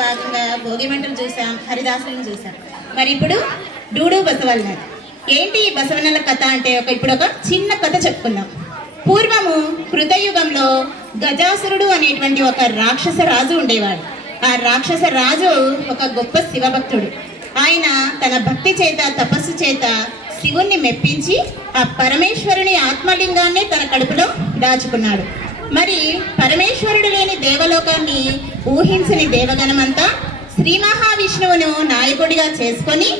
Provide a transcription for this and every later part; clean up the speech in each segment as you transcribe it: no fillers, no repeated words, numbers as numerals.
భాగంగా భోగి మంటలు చూసాం, హరిదాసులను చూసాం. మరి ఇప్పుడు డూడు బసవన్న. ఏంటి ఈ బసవన్నల కథ అంటే ఇప్పుడు ఒక చిన్న కథ చెప్పుకుందాం. పూర్వము కృతయుగంలో గజాసురుడు అనేటువంటి ఒక రాక్షస రాజు ఉండేవాడు. ఆ రాక్షస రాజు ఒక గొప్ప శివభక్తుడు. ఆయన తన భక్తి చేత, తపస్సు చేత శివుణ్ణి మెప్పించి ఆ పరమేశ్వరుని ఆత్మలింగాన్ని తన కడుపులో దాచుకున్నాడు. మరి పరమేశ్వరుడు లేని దేవలోకాన్ని ఊహించని దేవగణమంతా శ్రీ మహావిష్ణువును నాయకుడిగా చేసుకొని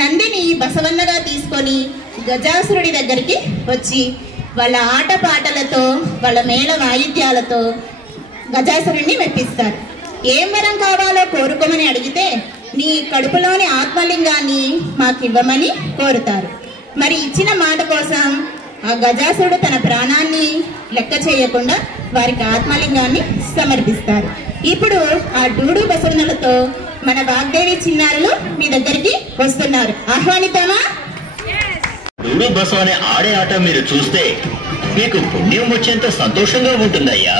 నందిని బసవన్నగా తీసుకొని గజాసురుడి దగ్గరికి వచ్చి వాళ్ళ ఆటపాటలతో, వాళ్ళ మేళ వాయిద్యాలతో గజాసురుడిని మెప్పిస్తారు. ఏం వరం కావాలో కోరుకోమని అడిగితే నీ కడుపులోని ఆత్మలింగాన్ని మాకివ్వమని కోరుతారు. మరి ఇచ్చిన మాట కోసం ఆ గజాసురుడు తన ప్రాణాన్ని లెక్క చేయకుండా వారికి ఆత్మలింగాన్ని సమర్పిస్తారు. ఇప్పుడు ఆ డూడు బసవన్నలతో మన వాగ్దేవి చిన్నారులు మీ దగ్గరికి వస్తున్నారు. ఆహ్వానితామా? డూడు బసవని ఆడే ఆట మీరు చూస్తే మీకు పుణ్యం వచ్చేంత సంతోషంగా ఉంటుందయ్యా.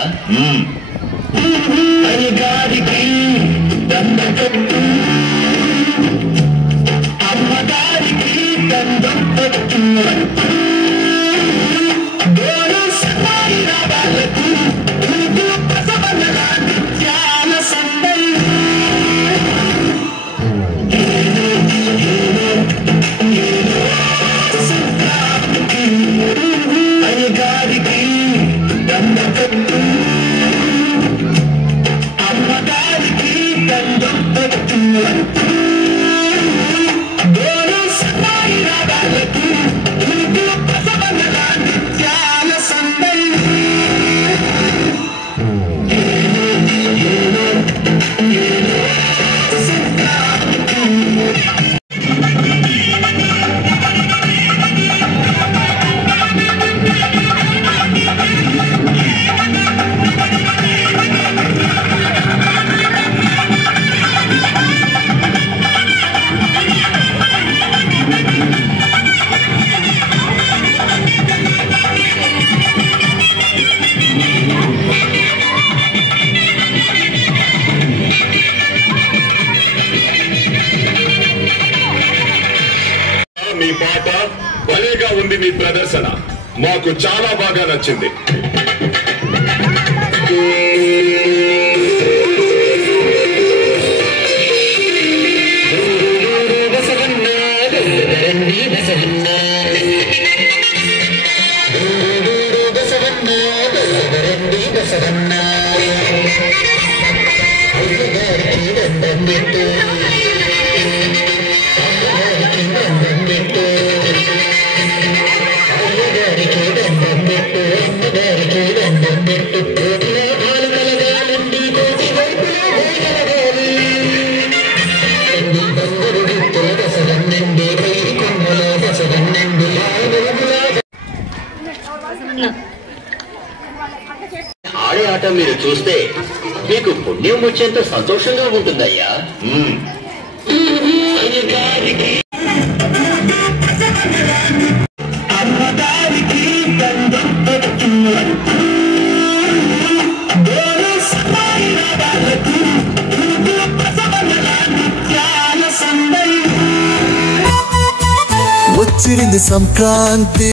మీ పాట భలేగా ఉంది. మీ ప్రదర్శన మాకు చాలా బాగా నచ్చింది. ఆడే ఆట మీరు చూస్తే మీకు పుణ్యం వచ్చేంత సంతోషంగా ఉంటుందయ్యా. వచ్చిరింది సంక్రాంతి.